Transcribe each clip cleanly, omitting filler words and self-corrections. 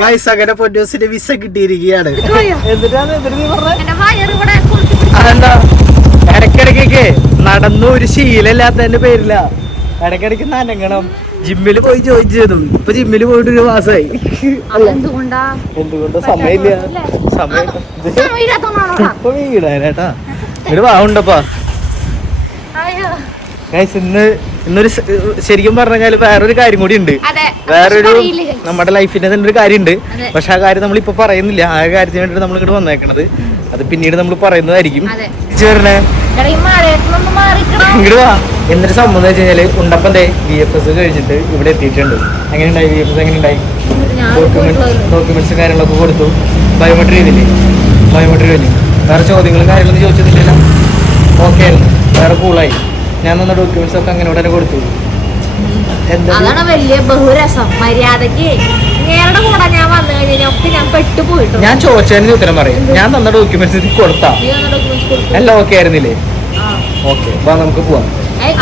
Guys അങ്ങനെ പൊന്നൂസിന്റെ visa കിട്ടിയിരിക്കുകയാണ്. അതെന്താ ഇടയ്ക്കിടയ്ക്ക് നടന്നു ഒരു ശീലമില്ലാത്തതിന്റെ പേരില്ല. ഇടയ്ക്കിടയ്ക്ക് നനങ്ങണം. ജിമ്മില് പോയി ജോയിൻ ചെയ്തു. ഇപ്പൊ ജിമ്മില് പോയിട്ട് 1 മാസമായി. എന്തുകൊണ്ടാ സമയമില്ല. സമയം ഇപ്പൊ വീടാനേട്ടാ ഒരു വാവുണ്ടപ്പാ. ഇന്നൊരു ശരിക്കും പറഞ്ഞാല് വേറൊരു കാര്യം കൂടി ഉണ്ട്. വേറൊരു നമ്മുടെ ലൈഫിന്റെ തന്നെ ഒരു കാര്യം ഉണ്ട്. പക്ഷെ ആ കാര്യം നമ്മളിപ്പോ പറയുന്നില്ല. ആ കാര്യത്തിന് വേണ്ടിട്ട് നമ്മൾ ഇങ്ങോട്ട് വന്നേക്കണത്. അത് പിന്നീട് നമ്മൾ പറയുന്നതായിരിക്കും. ഇങ്ങോട്ട് വാ. എന്നൊരു സംഭവം എന്ന് വെച്ച് കഴിഞ്ഞാല് ഉണ്ടപ്പന്റെ VFS കഴിഞ്ഞിട്ട് ഇവിടെ എത്തിയിട്ടുണ്ട്. എങ്ങനെയുണ്ടായി VFS? എങ്ങനെയുണ്ടായി? ഡോക്യുമെന്റ്സും കാര്യങ്ങളൊക്കെ കൊടുത്തു. ബയോമെട്രി ചെയ്തില്ലേ? ബയോമെട്രി കഴിഞ്ഞു. വേറെ ചോദ്യങ്ങളും കാര്യങ്ങളൊന്നും ചോദിച്ചിട്ടില്ല. ഓക്കെ, വേറെ കൂളായി. ഞാൻ തന്ന ഡോക്യുമെന്റ്സ് ഒക്കെ അങ്ങനെ ഉടനെ കൊടുത്തു. അതാണ് വലിയ ബഹുരസം. മര്യാദക്ക് ഞാൻ ചോദിച്ചതിന് ഉത്തരം പറയും. ഞാൻ തന്ന ഡോക്യുമെന്റ്സ് കൊടുത്താ എല്ലാം ഓക്കെ ആയിരുന്നില്ലേ? ഓക്കെ, നമുക്ക് പോവാം.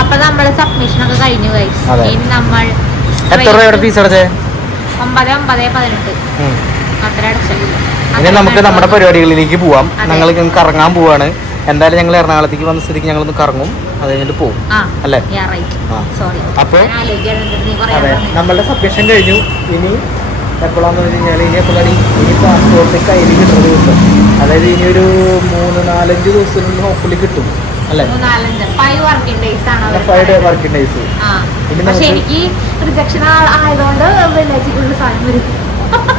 അപ്പൊ നമ്മള് സബ്മിഷൻ ഒക്കെ കഴിഞ്ഞു. നമ്മൾ എത്ര രൂപയുടെ ഫീസ് അടച്ചേ? 9,918 അത്ര അടച്ചു. ഇനി നമുക്ക് നമ്മുടെ പരിപാടികളിലേക്ക് പോവാം. ഞങ്ങൾ കറങ്ങാൻ പോവാണ്. എന്തായാലും ഞങ്ങൾ എറണാകുളത്തേക്ക് വന്ന സ്ഥിതിക്ക് ഞങ്ങളൊന്ന് കറങ്ങും. അത് കഴിഞ്ഞിട്ട് പോകും അല്ലേ? അപ്പൊ അതെ, നമ്മളുടെ സബ്മിഷൻ കഴിഞ്ഞു. ഇനി എപ്പോഴാന്ന് വെച്ച് കഴിഞ്ഞാൽ ഇനി പാസ്പോർട്ട് കയ്യിൽ കിട്ടുന്ന ദിവസം, അതായത് ഇനി ഒരു 3-4 ദിവസത്തിനുള്ളിൽ ഹോപ്പ്ഫുള്ളി കിട്ടും അല്ലേ? 5 വർക്കിംഗ് ഡേയ്സ് ആണ്. 5 വർക്കിംഗ് ഡേയ്സ്.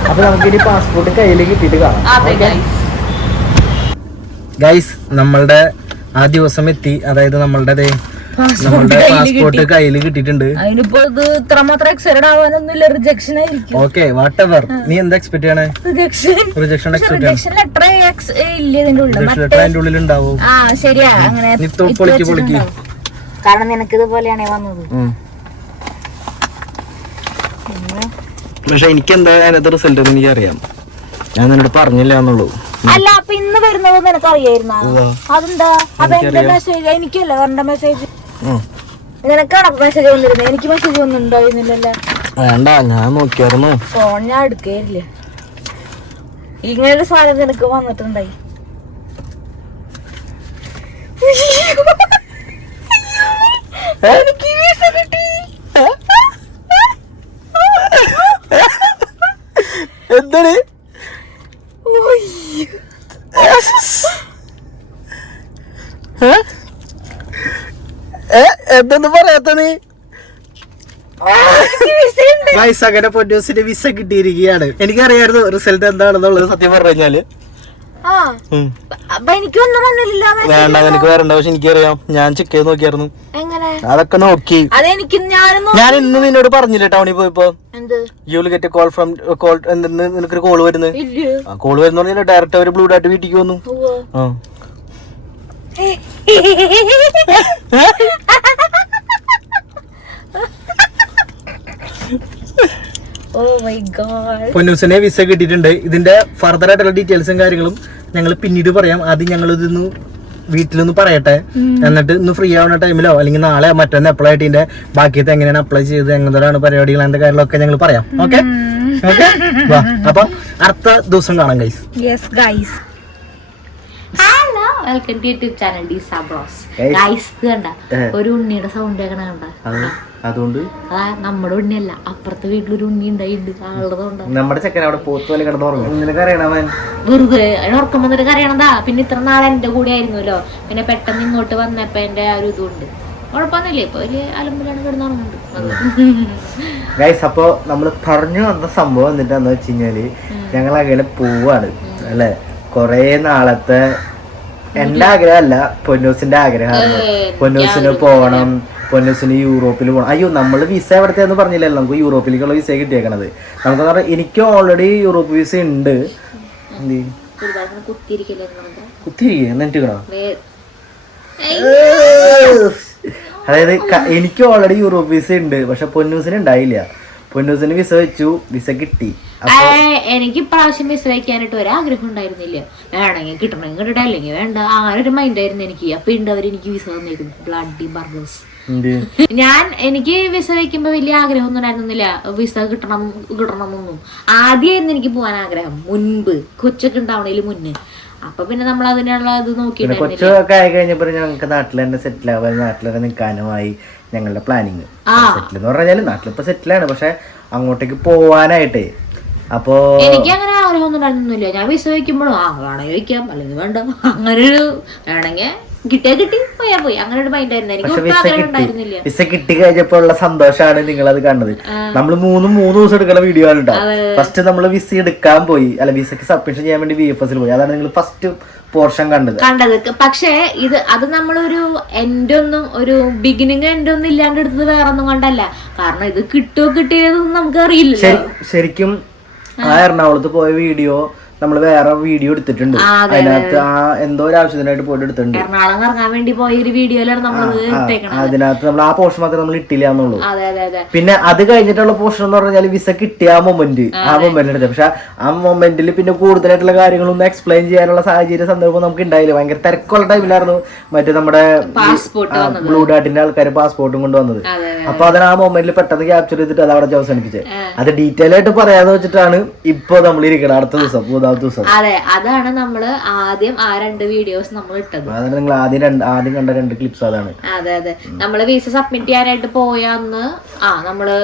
അപ്പൊ നമുക്ക് ഇനി പാസ്പോർട്ട് കയ്യിൽ കിട്ടിയിട്ട് കാണാം. ഗൈസ്, നമ്മളുടെ ആ ദിവസം എത്തി. അതായത് നമ്മളുടെ പാസ്പോർട്ട് കയ്യിൽ കിട്ടിയിട്ടുണ്ട്. Okay, what ever. നീ എന്താ എക്സ്പെക്ട് ചെയ്യണേ? റിജക്ഷൻ അതിന്റെ ഉള്ളിൽ ഉണ്ടാവും. പൊളിക്ക്. കാരണം നിനക്ക് ഇതുപോലെയാണ് വന്നത്. പക്ഷെ എനിക്ക് എന്താ അതിനകത്ത് റിസൾട്ട് എന്ന് എനിക്കറിയാം. ഞാൻ നിന്നോട് പറഞ്ഞില്ല എന്നുള്ളൂ. അല്ല, അപ്പൊ ഇന്ന് വരുന്നത് നിനക്ക് അറിയായിരുന്നോ? അതെന്താ? അപ്പൊ എന്റെ മെസ്സേജ് എനിക്കല്ല വരണ്ട. മെസ്സേജ് നിനക്കാണ് മെസ്സേജ് വന്നിരുന്നത്. എനിക്ക് മെസ്സേജ് ഒന്നും ഉണ്ടായിരുന്നില്ലല്ലോ. വേണ്ട, ഞാൻ നോക്കിയായിരുന്നു. ഫോൺ ഞാൻ എടുക്കേരില്ല. ഇങ്ങനൊരു സാധനം നിനക്ക് വന്നിട്ടുണ്ടായി. എനിക്ക് വിസ കിട്ടി. എന്താണ്? എന്തെന്ന് പറയാത്ത നീ? അങ്ങനെ പൊന്നൂസിന്റെ വിസ കിട്ടിയിരിക്കുകയാണ്. എനിക്കറിയായിരുന്നു റിസൾട്ട് എന്താണെന്നുള്ളത്. സത്യം പറഞ്ഞു കഴിഞ്ഞാല് വേണ്ട, എനിക്ക് വരണ്ട. പക്ഷെ എനിക്കറിയാം. ഞാൻ ചെക്ക് ചെയ്ത് നോക്കിയായിരുന്നു. അതൊക്കെ നോക്കി. ഞാൻ ഇന്ന് നിന്നോട് പറഞ്ഞില്ലേ ടൗണിൽ പോയപ്പോ you will get A call from call. നിനക്കൊരു കോള് വരുന്നത്. കോള് വരുന്ന പറഞ്ഞാൽ ഡയറക്റ്റ് അവര് ബ്ലൂ ഡാറ്റ് വീട്ടിലേക്ക് വന്നു. പൊന്നൂസിനെ വിസ കിട്ടിയിട്ടുണ്ട്. ഇതിന്റെ ഫർദർ ആയിട്ടുള്ള ഡീറ്റെയിൽസും കാര്യങ്ങളും ഞങ്ങൾ പിന്നീട് പറയാം. ആദ്യം ഞങ്ങൾ ഇതൊന്ന് വീട്ടിലൊന്ന് പറയട്ടെ. എന്നിട്ട് ഇന്ന് ഫ്രീ ആവുന്ന ടൈമിലോ അല്ലെങ്കിൽ നാളെ മറ്റൊന്ന് എപ്പോഴായിട്ട് ഇതിന്റെ ബാക്കിയത്തെ എങ്ങനെയാണ് അപ്ലൈ ചെയ്ത് എങ്ങനെയാണ് പരിപാടികൾ അങ്ങനത്തെ കാര്യങ്ങളൊക്കെ ഞങ്ങൾ പറയാം. ഓക്കെ, അപ്പൊ അടുത്ത ദിവസം കാണാം guys. Hello, welcome to YouTube channel ഡിസാ ബ്രോസ്. ഗൈസ്, കണ്ട ഒരു ഉണ്ണിയുടെ സൗണ്ട് കേൾക്കണ കണ്ട? അതുകൊണ്ട് നമ്മുടെ ഉണ്ണിയല്ല, അപ്പുറത്തെ വീട്ടിലൊരു ഉണ്ണി ഉണ്ടായിട്ടുണ്ട്. നമ്മുടെ ചെക്കൻ അവിടെ പോത്തുപോലെ കിടന്നുറങ്ങും. വെറുതെ ഉറക്കം വന്നിട്ട് കരയണതാ. പിന്നെ ഇത്ര നാളെ എന്റെ കൂടെ ആയിരുന്നല്ലോ. പിന്നെ പെട്ടെന്ന് ഇങ്ങോട്ട് വന്നപ്പോ എന്റെ ആ ഒരു ഇതുണ്ട്. കുഴപ്പമൊന്നുമില്ല. ഇപ്പൊ ഒരു അലമ്പിലാണ് കിടന്നുറങ്ങുന്നുണ്ട്. ഗൈസ്, അപ്പൊ നമ്മള് പറഞ്ഞു വന്ന സംഭവം എന്നിട്ടാന്ന് വെച്ച് കഴിഞ്ഞാല് ഞങ്ങൾ അങ്ങനെ പോവാണ് അല്ലെ. കൊറേ നാളത്തെ എന്റെ ആഗ്രഹമല്ല, പൊന്നൂസിന്റെ ആഗ്രഹമാണ്. പൊന്നൂസിന് പോകണം, പൊന്നൂസിന് യൂറോപ്പിൽ പോകണം. അയ്യോ, നമ്മൾ വിസ എവിടത്തേന്ന് പറഞ്ഞില്ലല്ലോ. നമുക്ക് യൂറോപ്പിലേക്കുള്ള വിസ കിട്ടിയേക്കണത്. നമുക്ക് പറഞ്ഞാൽ എനിക്ക് ഓൾറെഡി യൂറോപ്പ് വിസ ഉണ്ട്. അതായത് എനിക്ക് ഓൾറെഡി യൂറോപ്പ് വിസ ഉണ്ട്. പക്ഷെ പൊന്നൂസിന് ഉണ്ടായില്ല. പൊന്നൂസിന് വിസ വെച്ചു, വിസ കിട്ടി. എനിക്ക് ഇപ്രാവശ്യം വിസ വയ്ക്കാനായിട്ട് ഒരാഗ്രഹം ഉണ്ടായിരുന്നില്ല. വേണമെങ്കിൽ കിട്ടണമെങ്കിൽ കിട്ടട്ടെ, അല്ലെങ്കിൽ വേണ്ട. ആ ഒരു മൈൻഡ് ആയിരുന്നു എനിക്ക്. അപ്പൊ ഉണ്ട് അവരെനിക്ക് വിസ തന്നേക്കും. ബ്ലഡി ബർഗേഴ്സ് എനിക്ക് വിസ വെക്കുമ്പോ വലിയ ആഗ്രഹമൊന്നും ഉണ്ടായിരുന്നില്ല, വിസ കിട്ടണമെന്നൊന്നും. ആദ്യമായിരുന്നു എനിക്ക് പോകാൻ ആഗ്രഹം, മുൻപ് കൊച്ചൊക്കെ ഉണ്ടാവണേല് മുന്നേ. അപ്പൊ പിന്നെ നമ്മൾ അതിനുള്ള ഇത് നോക്കിയിട്ടുണ്ടായിരുന്നില്ല. കൊച്ചൊക്കെ ആയി കഴിഞ്ഞപ്പോ ഞങ്ങൾക്ക് നാട്ടിൽ തന്നെ സെറ്റിൽ ആവാൻ, നാട്ടിൽ തന്നെ നിൽക്കാനുമായി ഞങ്ങളുടെ പ്ലാനിങ്. സെറ്റിൽ എന്ന് പറഞ്ഞാല് നാട്ടിലിപ്പോ സെറ്റിലാണ്, പക്ഷെ അങ്ങോട്ടേക്ക് പോവാനായിട്ടേ. അപ്പൊ എനിക്ക് അങ്ങനെ ആഗ്രഹമൊന്നും ഉണ്ടായിരുന്നില്ല. ഞാൻ വിസ വെക്കുമ്പോഴും വേണമെങ്കിൽ വെക്കാം, അല്ലെങ്കിൽ വേണ്ട, അങ്ങനെ ഒരു വേണമെങ്കിൽ കിട്ടിയാ കിട്ടി, പോയാ പോയി, അങ്ങനെ ഒരു മൈൻഡ് ആയിരുന്നു. എനിക്ക് വിസ കിട്ടി കഴിഞ്ഞപ്പോ ഉള്ള സന്തോഷമാണ് നിങ്ങളത് കണ്ടത്. നമ്മള് മൂന്ന് ദിവസം എടുക്കുന്ന വീഡിയോ ആണ് കേട്ടോ. ഫസ്റ്റ് നമ്മള് വിസ എടുക്കാൻ പോയി, അല്ല വിസക്ക് സബ്മിഷൻ ചെയ്യാൻ വേണ്ടി VFS പോയി. അതാണ് നിങ്ങൾ ഫസ്റ്റ് പോർഷൻ കണ്ടത്. പക്ഷേ അത് നമ്മളൊരു ഒരു ബിഗിനിങ് എൻഡൊന്നും ഇല്ലാണ്ട് എടുത്തത് വേറെ ഒന്നും കൊണ്ടല്ല. കാരണം ഇത് കിട്ടിയതൊന്നും നമുക്ക് അറിയില്ല. ശരിക്കും ആ എറണാകുളത്ത് പോയ വീഡിയോ നമ്മള് വേറെ വീഡിയോ എടുത്തിട്ടുണ്ട്. അതിനകത്ത് എന്തോ ഒരു ആവശ്യത്തിനായിട്ട് പോയിട്ട് എടുത്തിട്ടുണ്ട്. എറണാകുളം കറങ്ങാൻ വേണ്ടി പോയ ഒരു വീഡിയോയിലാണ് നമ്മൾ അതിനകത്ത് നമ്മൾ ആ പോർഷൻ മാത്രമേ നമ്മൾ ഇട്ടില്ല എന്നുള്ളൂ. പിന്നെ അത് കഴിഞ്ഞിട്ടുള്ള പോർഷൻ എന്ന് പറഞ്ഞാൽ വിസ കിട്ടിയ ആ മൊമെന്റ് എടുത്തത്. പക്ഷെ ആ മൊമെന്റിൽ പിന്നെ കൂടുതലായിട്ടുള്ള കാര്യങ്ങളൊന്നും എക്സ്പ്ലെയിൻ ചെയ്യാനുള്ള സാഹചര്യ സന്ദർഭം നമുക്ക് ഉണ്ടായില്ല. ഭയങ്കര തിരക്കുള്ള ടൈമിലായിരുന്നു മറ്റേ നമ്മുടെ ബ്ലൂ ഡാർട്ടിന്റെ ആൾക്കാർ പാസ്പോർട്ടും കൊണ്ടുവന്നത്. അപ്പൊ അതിന് ആ മൊമെന്റിൽ പെട്ടെന്ന് ക്യാപ്ചർ ചെയ്തിട്ട് അത് അവിടെ അവസാനിപ്പിച്ചത്. അത് ഡീറ്റെയിൽ ആയിട്ട് പറയാന്ന് വെച്ചിട്ടാണ് ഇപ്പൊ നമ്മൾ ഇരിക്കണം. അടുത്ത ദിവസം അതെ, അതാണ് നമ്മള് ആദ്യം ആ 2 വീഡിയോസ് നമ്മൾ ഇട്ടത്. അതാണ് നിങ്ങൾ ആദ്യം കണ്ട 2 ക്ലിപ്സ്. അതാണ് അതെ നമ്മള് വിസ സബ്മിറ്റ് ചെയ്യാനായിട്ട് പോയാന്ന് നമ്മള്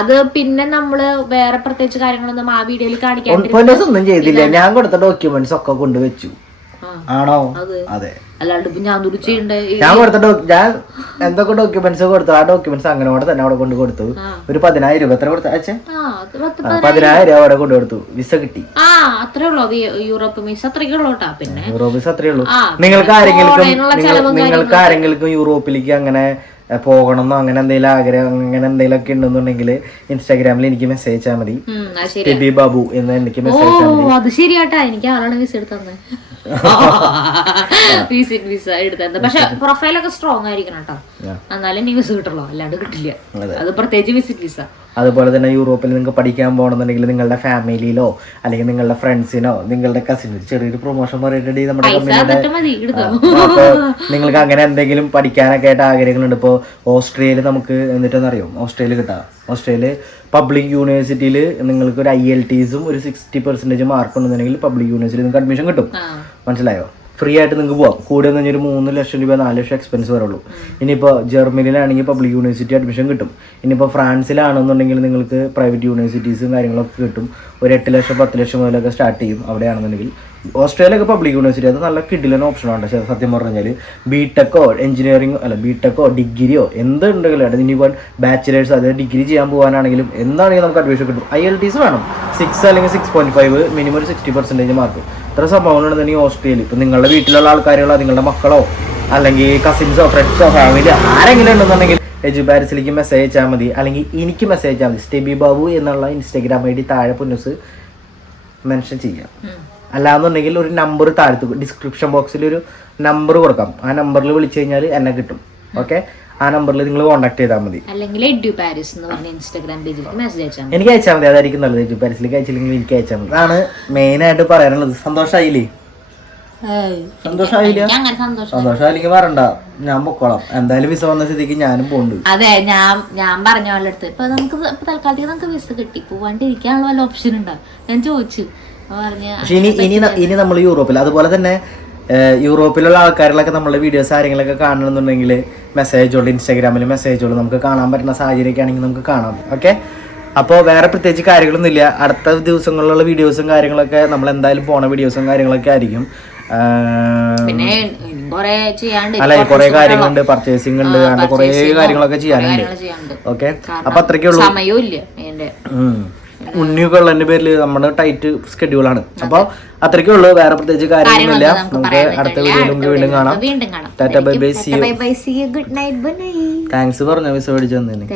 അത് പിന്നെ നമ്മള് വേറെ പ്രത്യേകിച്ച് കാര്യങ്ങളൊന്നും ആ വീഡിയോയിൽ കാണിക്കാൻ ചെയ്തില്ല. ഞാൻ കൊടുത്ത ഡോക്യുമെന്റ്സ് ഒക്കെ കൊണ്ടുവച്ചു. ആണോ? അതെ. അല്ലാണ്ട് ഞാൻ ഞാൻ എന്തൊക്കെ ഡോക്യുമെന്റ്സ് കൊടുത്തു, ആ ഡോക്യുമെന്റ്സ് അങ്ങനെ തന്നെ അവിടെ കൊണ്ട് കൊടുത്തു. ഒരു 10,000 രൂപ എത്ര കൊടുത്തു? 10,000 രൂപ അവിടെ കൊണ്ട് കൊടുത്തു. വിസ കിട്ടി. അത്രേ ഉള്ളൂ. യൂറോപ്പ് വിസ അത്രയ്ക്ക് ഉള്ളൂ. പിന്നെ യൂറോപ്പ് വിസ അത്രേ ഉള്ളൂ. നിങ്ങൾക്ക് ആരെങ്കിലും യൂറോപ്പിലേക്ക് അങ്ങനെ പോകണമെന്നോ അങ്ങനെ എന്തെങ്കിലും ആഗ്രഹം അങ്ങനെ എന്തെങ്കിലും ഒക്കെ ഉണ്ടെന്നുണ്ടെങ്കിൽ ഇൻസ്റ്റാഗ്രാമിൽ എനിക്ക് മെസ്സേജ് അയച്ചാൽ മതി. ടിബി ബാബു എന്ന് എനിക്ക് മെസ്സേജ് അയച്ചാൽ മതി. അത് ശരിയാട്ടാ, എനിക്ക് ആളാണ് വിസ എടുത്തത്. വിസ എടുത്തത്. പക്ഷെ പ്രൊഫൈലൊക്കെ സ്ട്രോങ് ആയിരിക്കണം കേട്ടോ, എന്നാലും നീ വിസ കിട്ടുള്ളൂ, അല്ലാണ്ട് കിട്ടില്ല. അത് പ്രത്യേകിച്ച് വിസിറ്റ് വിസ. അതുപോലെ തന്നെ യൂറോപ്പിൽ നിങ്ങൾക്ക് പഠിക്കാൻ പോകണമെന്നുണ്ടെങ്കിൽ നിങ്ങളുടെ ഫാമിലിയിലോ അല്ലെങ്കിൽ നിങ്ങളുടെ ഫ്രണ്ട്സിനോ നിങ്ങളുടെ കസിനോ ചെറിയൊരു പ്രൊമോഷൻ പറയേണ്ടത് നമ്മുടെ അപ്പോൾ നിങ്ങൾക്ക് അങ്ങനെ എന്തെങ്കിലും പഠിക്കാനൊക്കെ ആയിട്ട് ആഗ്രഹങ്ങളുണ്ട്. ഇപ്പോൾ ഓസ്ട്രേലിയയിൽ നമുക്ക് എന്നിട്ടെന്നറിയോ ഓസ്ട്രേലിയ കിട്ടാം. ഓസ്ട്രേലിയ പബ്ലിക് യൂണിവേഴ്സിറ്റിയിൽ നിങ്ങൾക്ക് ഒരു IELTS ഒരു 60% മാർക്ക് ഉണ്ടെന്നുണ്ടെങ്കിൽ പബ്ലിക് യൂണിവേഴ്സിറ്റിയിൽ നിങ്ങൾക്ക് അഡ്മിഷൻ കിട്ടും. മനസ്സിലായോ? ഫ്രീ ആയിട്ട് നിങ്ങൾക്ക് പോവാം. കൂടെ നിന്ന് ഒരു 3 ലക്ഷം രൂപ 4 ലക്ഷം എക്സ്പെൻസ് വരുള്ളൂ. ഇനിയിപ്പോൾ ജർമ്മനിയിലാണെങ്കിൽ പബ്ലിക് യൂണിവേഴ്സിറ്റി അഡ്മിഷൻ കിട്ടും. ഇനിയിപ്പോൾ ഫ്രാൻസിലാണെന്നുണ്ടെങ്കിൽ നിങ്ങൾക്ക് പ്രൈവറ്റ് യൂണിവേഴ്സിറ്റീസും കാര്യങ്ങളൊക്കെ കിട്ടും. ഒരു 8 ലക്ഷം 10 ലക്ഷം മുതലൊക്കെ സ്റ്റാർട്ട് ചെയ്യും അവിടെയാണെന്നുണ്ടെങ്കിൽ. ഓസ്ട്രേലിയയൊക്കെ പബ്ലിക് യൂണിവേഴ്സിറ്റി അത് നല്ല കിഡിലൻ ഓപ്ഷനാണ്. പക്ഷേ സത്യം പറഞ്ഞു കഴിഞ്ഞാൽ ബിടെക്കോ എഞ്ചിനീയറിംഗോ അല്ല ബിടെക്കോ ഡിഗ്രിയോ എന്തുണ്ടെങ്കിലും ഇനിയിപ്പോൾ ബാച്ചിലേഴ്സ് അതായത് ഡിഗ്രി ചെയ്യാൻ പോകാനാണെങ്കിലും എന്താണെങ്കിലും നമുക്ക് അഡ്മിഷൻ കിട്ടും. IELTS വേണം 6 അല്ലെങ്കിൽ 6.5 മിനിമം ഒരു 60% മാർക്ക്. ഇത്ര സംഭവങ്ങളുണ്ടെന്നുണ്ടെങ്കിൽ ഓസ്ട്രേലിയ ഇപ്പോൾ നിങ്ങളുടെ വീട്ടിലുള്ള ആൾക്കാരുകളോ നിങ്ങളുടെ മക്കളോ അല്ലെങ്കിൽ കസിൻസോ ഫ്രണ്ട്സോ ഫാമിലിയോ ആരെങ്കിലും ഉണ്ടെന്നുണ്ടെങ്കിൽ എജുബാരിസിലേക്ക് മെസ്സേജ് അയച്ചാൽ മതി. അല്ലെങ്കിൽ എനിക്ക് മെസ്സേജ് അയച്ചാൽ മതി. സ്റ്റെബി ബാബു എന്നുള്ള ഇൻസ്റ്റാഗ്രാം ID താഴെ പുന്നൂസ് മെൻഷൻ ചെയ്യാം. അല്ലാന്നുണ്ടെങ്കിൽ ഒരു നമ്പർ താഴത്ത് ഡിസ്ക്രിപ്ഷൻ ബോക്സിൽ ഒരു നമ്പർ കൊടുക്കാം. ആ നമ്പറിൽ വിളിച്ചു കഴിഞ്ഞാൽ എന്നെ കിട്ടും. ഓക്കെ, ആ നമ്പറിൽ നിങ്ങൾ കോൺടാക്ട് ചെയ്താൽ മതി. അല്ലെങ്കിൽ എഡ്യൂപാരിസ് എന്ന് പറഞ്ഞ ഇൻസ്റ്റാഗ്രാം പേജിലേക്ക് മെസ്സേജ് അയച്ചാൽ മതി. എനിക്ക് അയച്ചാൽ മതി, അതായിരിക്കും നല്ലത്. എഡ്യൂപാരിസിലേക്ക് അയച്ചില്ലെങ്കിൽ എനിക്ക് അയച്ചാൽ മതി. അതാണ് മെയിനായിട്ട് പറയാനുള്ളത്. സന്തോഷമായില്ലേ? സന്തോഷമായില്ലെങ്കിൽ പറയണ്ട, ഞാൻ പൊക്കോളാം. എന്തായാലും വിസ വന്ന സ്ഥിതിക്ക് ഞാനും പോകുന്നുണ്ട്. അതെ, ഞാൻ പറഞ്ഞ പോലെ അടുത്ത് ഇപ്പൊ നമുക്ക് തൽക്കാലത്തേക്ക് നമുക്ക് വിസ കിട്ടി പോവാണ്ടിരിക്കാനുള്ള വല്ല ഓപ്ഷൻ ഉണ്ടോ ഞാൻ ചോദിച്ചു. പക്ഷെ ഇനി നമ്മൾ യൂറോപ്പിൽ അതുപോലെ തന്നെ യൂറോപ്പിലുള്ള ആൾക്കാരിലൊക്കെ നമ്മളെ വീഡിയോസ് ആരെങ്കിലൊക്കെ കാണണമെന്നുണ്ടെങ്കിൽ മെസ്സേജോളൂ, ഇൻസ്റ്റാഗ്രാമിൽ മെസ്സേജോളൂ. നമുക്ക് കാണാൻ പറ്റുന്ന സാഹചര്യമൊക്കെ ആണെങ്കിൽ നമുക്ക് കാണാം. ഓക്കെ, അപ്പോൾ വേറെ പ്രത്യേകിച്ച് കാര്യങ്ങളൊന്നും ഇല്ല. അടുത്ത ദിവസങ്ങളിലുള്ള വീഡിയോസും കാര്യങ്ങളൊക്കെ നമ്മൾ എന്തായാലും പോണ വീഡിയോസും കാര്യങ്ങളൊക്കെ ആയിരിക്കും. അല്ല, കുറെ കാര്യങ്ങളുണ്ട്, പർച്ചേസിംഗ് ഉണ്ട്, അങ്ങനെ കുറെ കാര്യങ്ങളൊക്കെ ചെയ്യാനുണ്ട്. ഓക്കെ, അപ്പൊ അത്രയ്ക്കേ ഉള്ളൂ. ഉണ്ണിയൊക്കെ ഉള്ളതിന്റെ പേരിൽ നമ്മുടെ ടൈറ്റ് സ്കെഡ്യൂളാണ്. അപ്പൊ അത്രയ്ക്കേ ഉള്ളൂ. വേറെ പ്രത്യേകിച്ച് കാര്യങ്ങളൊന്നുമില്ല. നമുക്ക് അടുത്ത വീഡിയോയിൽ വീണ്ടും കാണാം. Tata bye bye, see you. Thanks പറഞ്ഞു വിസ മേടിച്ചു തന്നതിന്.